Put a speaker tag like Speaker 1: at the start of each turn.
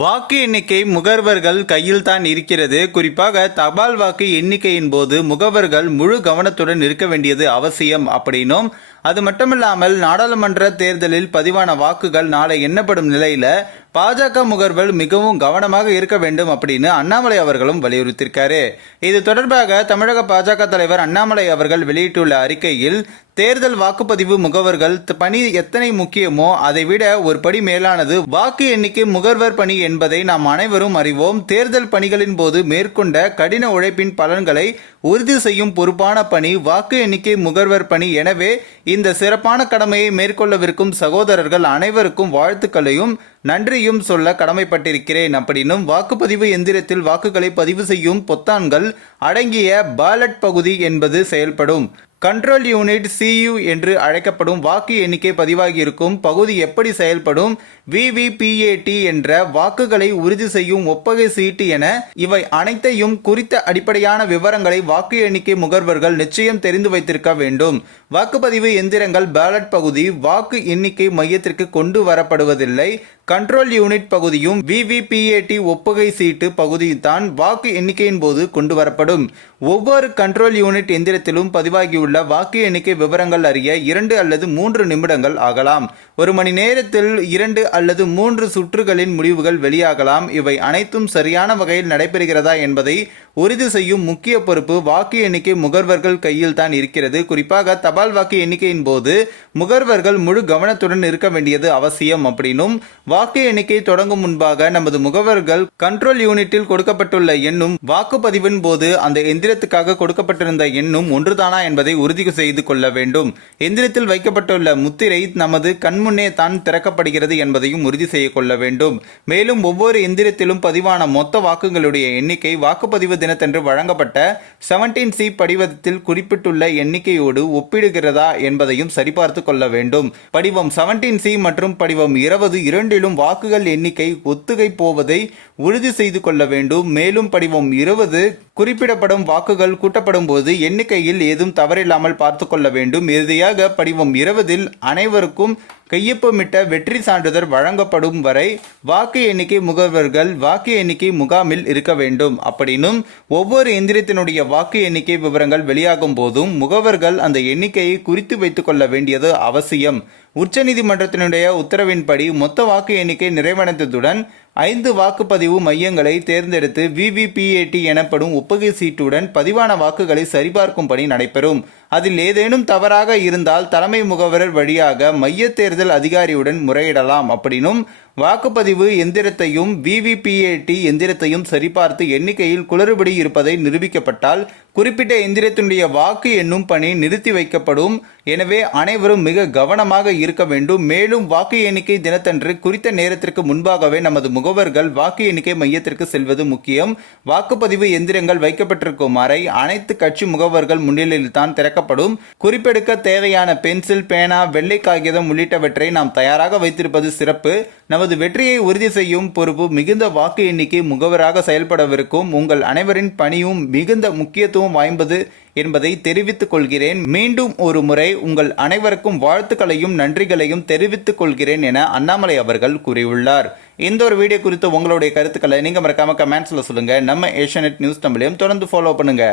Speaker 1: வாக்கு எண்ணிக்கை முகர்வர்கள் கையில் தான் இருக்கிறது. குறிப்பாக தபால் வாக்கு எண்ணிக்கையின் போது முகவர்கள் முழு கவனத்துடன் இருக்க வேண்டியது அவசியம் அப்படின்னும் அது மட்டுமில்லாமல் நாடாளுமன்ற தேர்தலில் பதிவான வாக்குகள் நாளை எண்ணப்படும் நிலையில பாஜக முகர்வர் மிகவும் கவனமாக இருக்க வேண்டும் அப்படின்னு அண்ணாமலை அவர்களும் வலியுறுத்தியிருக்காரு. இது தொடர்பாக தமிழக பாஜக தலைவர் அண்ணாமலை அவர்கள் வெளியிட்டுள்ள அறிக்கையில் தேர்தல் வாக்குப்பதிவு முகவர்கள் பணி எத்தனை முக்கியமோ அதை விட ஒரு படி மேலானது வாக்கு எண்ணிக்கை முகர்வர் பணி என்பதை நாம் அனைவரும் அறிவோம். தேர்தல் பணிகளின் போது மேற்கொண்ட கடின உழைப்பின் பலன்களை உறுதி செய்யும் பொறுப்பான பணி வாக்கு எண்ணிக்கை முகர்வர் பணி. எனவே இந்த சிறப்பான கடமையை மேற்கொள்ளவிருக்கும் சகோதரர்கள் அனைவருக்கும் வாழ்த்துக்களையும் நன்றியும் சொல்ல கடமைப்பட்டிருக்கிறேன். அப்படின்னும் வாக்குப்பதிவு எந்திரத்தில் வாக்குகளை பதிவு செய்யும் பொத்தான்கள் அடங்கிய பாலட் பகுதி என்பது செயல்படும். கண்ட்ரோல் யூனிட் சியு என்று அழைக்கப்படும் வாக்கு எண்ணிக்கை பதிவாகியிருக்கும் பகுதி எப்படி செயல்படும் விவிபிஏடி என்ற வாக்குகளை உறுதி செய்யும் ஒப்பகை சீட்டு என இவை அனைத்தையும் குறித்த அடிப்படையான விவரங்களை வாக்கு எண்ணிக்கை முகர்வர்கள் நிச்சயம் தெரிந்து வைத்திருக்க வேண்டும். வாக்குப்பதிவு எந்திரங்கள் பேலட் பகுதி வாக்கு எண்ணிக்கை மையத்திற்கு கொண்டு வரப்படுவதில்லை. கண்ட்ரோல் யூனிட் பகுதியும் விவிபிஏடி ஒப்புகை சீட்டு பகுதி தான் வாக்கு எண்ணிக்கையின் போது கொண்டு வரப்படும். ஒவ்வொரு கண்ட்ரோல் யூனிட் எந்திரத்திலும் பதிவாகியுள்ள வாக்கு எண்ணிக்கை விவரங்கள் அறிய இரண்டு அல்லது மூன்று நிமிடங்கள் ஆகலாம். ஒரு மணி நேரத்தில் இரண்டு அல்லது மூன்று சுற்றுகளின் முடிவுகள் வெளியாகலாம். இவை அனைத்தும் சரியான வகையில் நடைபெறுகிறதா என்பதை உறுதி செய்யும் முக்கிய பொறுப்பு வாக்கு எண்ணிக்கை முகர்வர்கள் கையில் தான் இருக்கிறது. குறிப்பாக தபால் வாக்கு எண்ணிக்கையின் போது முகர்வர்கள் முழு கவனத்துடன் இருக்க வேண்டியது அவசியம் அப்படின்னும் வாக்கு எண்ணிக்கை தொடங்கும் முன்பாக நமது முகவர்கள் கண்ட்ரோல் யூனிட்டில் கொடுக்கப்பட்டுள்ள எண்ணும் வாக்குப்பதிவின் போது அந்த எந்திரத்துக்காக கொடுக்கப்பட்டிருந்த எண்ணும் ஒன்றுதானா என்பதை உறுதி செய்து கொள்ள வேண்டும். எந்திரத்தில் வைக்கப்பட்டுள்ள முத்திரை நமது கண்முன்னே தான் திறக்கப்படுகிறது என்பதையும் உறுதி செய்ய கொள்ள வேண்டும். மேலும் ஒவ்வொரு எந்திரத்திலும் பதிவான மொத்த வாக்குகளுடைய எண்ணிக்கை வாக்குப்பதிவு தினத்தன்று வழங்கப்பட்ட 17 சி படிவத்தில் குறிப்பிட்டுள்ள எண்ணிக்கையோடு ஒப்பிடுகிறதா என்பதையும் சரிபார்த்து கொள்ள வேண்டும். படிவம் 17 சி மற்றும் படிவம் இருபது இரண்டிலும் வாக்குகள் எண்ணிக்கை ஒத்துகை போவதை உறுதி செய்து கொள்ள வேண்டும். மேலும் படிவம் இருபது குறிப்பிடப்படும் வாக்குகள் கூட்டப்படும் போது எண்ணிக்கையில் ஏதும் தவறில்லாமல் பார்த்து கொள்ள வேண்டும். இறுதியாக படிவம் இருபதில் அனைவருக்கும் கையொப்பமிட்ட வெற்றி சான்றிதழ் வழங்கப்படும் வரை வாக்கு எண்ணிக்கை முகவர்கள் வாக்கு எண்ணிக்கை முகாமில் இருக்க வேண்டும். அப்படின்னும் ஒவ்வொரு எந்திரத்தினுடைய வாக்கு எண்ணிக்கை விவரங்கள் வெளியாகும் போதும் முகவர்கள் அந்த எண்ணிக்கையை குறித்து வைத்துக் கொள்ள வேண்டியது அவசியம். உச்சநீதிமன்றத்தினுடைய உத்தரவின்படி மொத்த வாக்கு எண்ணிக்கை நிறைவடைந்ததுடன் ஐந்து வாக்குப்பதிவு மையங்களை தேர்ந்தெடுத்து விவிபிஏடி எனப்படும் ஒப்புகை சீட்டுடன் பதிவான வாக்குகளை சரிபார்க்கும் பணி நடைபெறும். அதில் ஏதேனும் தவறாக இருந்தால் தலைமை முகவர் வழியாக மைய தேர்தல் அதிகாரியுடன் முறையிடலாம். அப்படின்னும் வாக்குப்பதிவு எந்திரத்தையும் விவிபிஏடி எந்திரத்தையும் சரிபார்த்து எண்ணிக்கையில் குளறுபடி இருப்பதை நிரூபிக்கப்பட்டால் குறிப்பிட்ட எந்திரத்தினுடைய வாக்கு எண்ணும் பணி நிறுத்தி வைக்கப்படும். எனவே அனைவரும் மிக கவனமாக இருக்க வேண்டும். மேலும் வாக்கு எண்ணிக்கை தினத்தன்று குறித்த நேரத்திற்கு முன்பாகவே நமது முகவர்கள் வாக்கு எண்ணிக்கை மையத்திற்கு செல்வது முக்கியம். வாக்குப்பதிவு எந்திரங்கள் வைக்கப்பட்டிருக்கும் அறை அனைத்து கட்சி முகவர்கள் முன்னிலையில் தான் திறக்கப்படும் குறிப்பெடுக்க தேவையான பென்சில் பேனா வெள்ளை காகிதம் உள்ளிட்டவற்றை நாம் தயாராக வைத்திருப்பது சிறப்பு. நமது வெற்றியை உறுதி செய்யும் பொறுப்பு மிகுந்த வாக்கு எண்ணிக்கை முகவராக செயல்படவிருக்கும். உங்கள் அனைவரின் பணியும் மிகுந்த முக்கியத்துவம் வாய்ந்தது என்பதை தெரிவித்துக் கொள்கிறேன். மீண்டும் ஒரு முறை உங்கள் அனைவருக்கும் வாழ்த்துக்களையும் நன்றிகளையும் தெரிவித்துக் கொள்கிறேன் என அண்ணாமலை அவர்கள் கூறியுள்ளார். இந்த ஒரு வீடியோ குறித்து உங்களுடைய கருத்துக்களை நீங்க மறக்காம கமெண்ட்ஸ்ல சொல்லுங்க. நம்ம ஏஷியநெட் நியூஸ் தமிழையும் தொடர்ந்து ஃபாலோ பண்ணுங்க.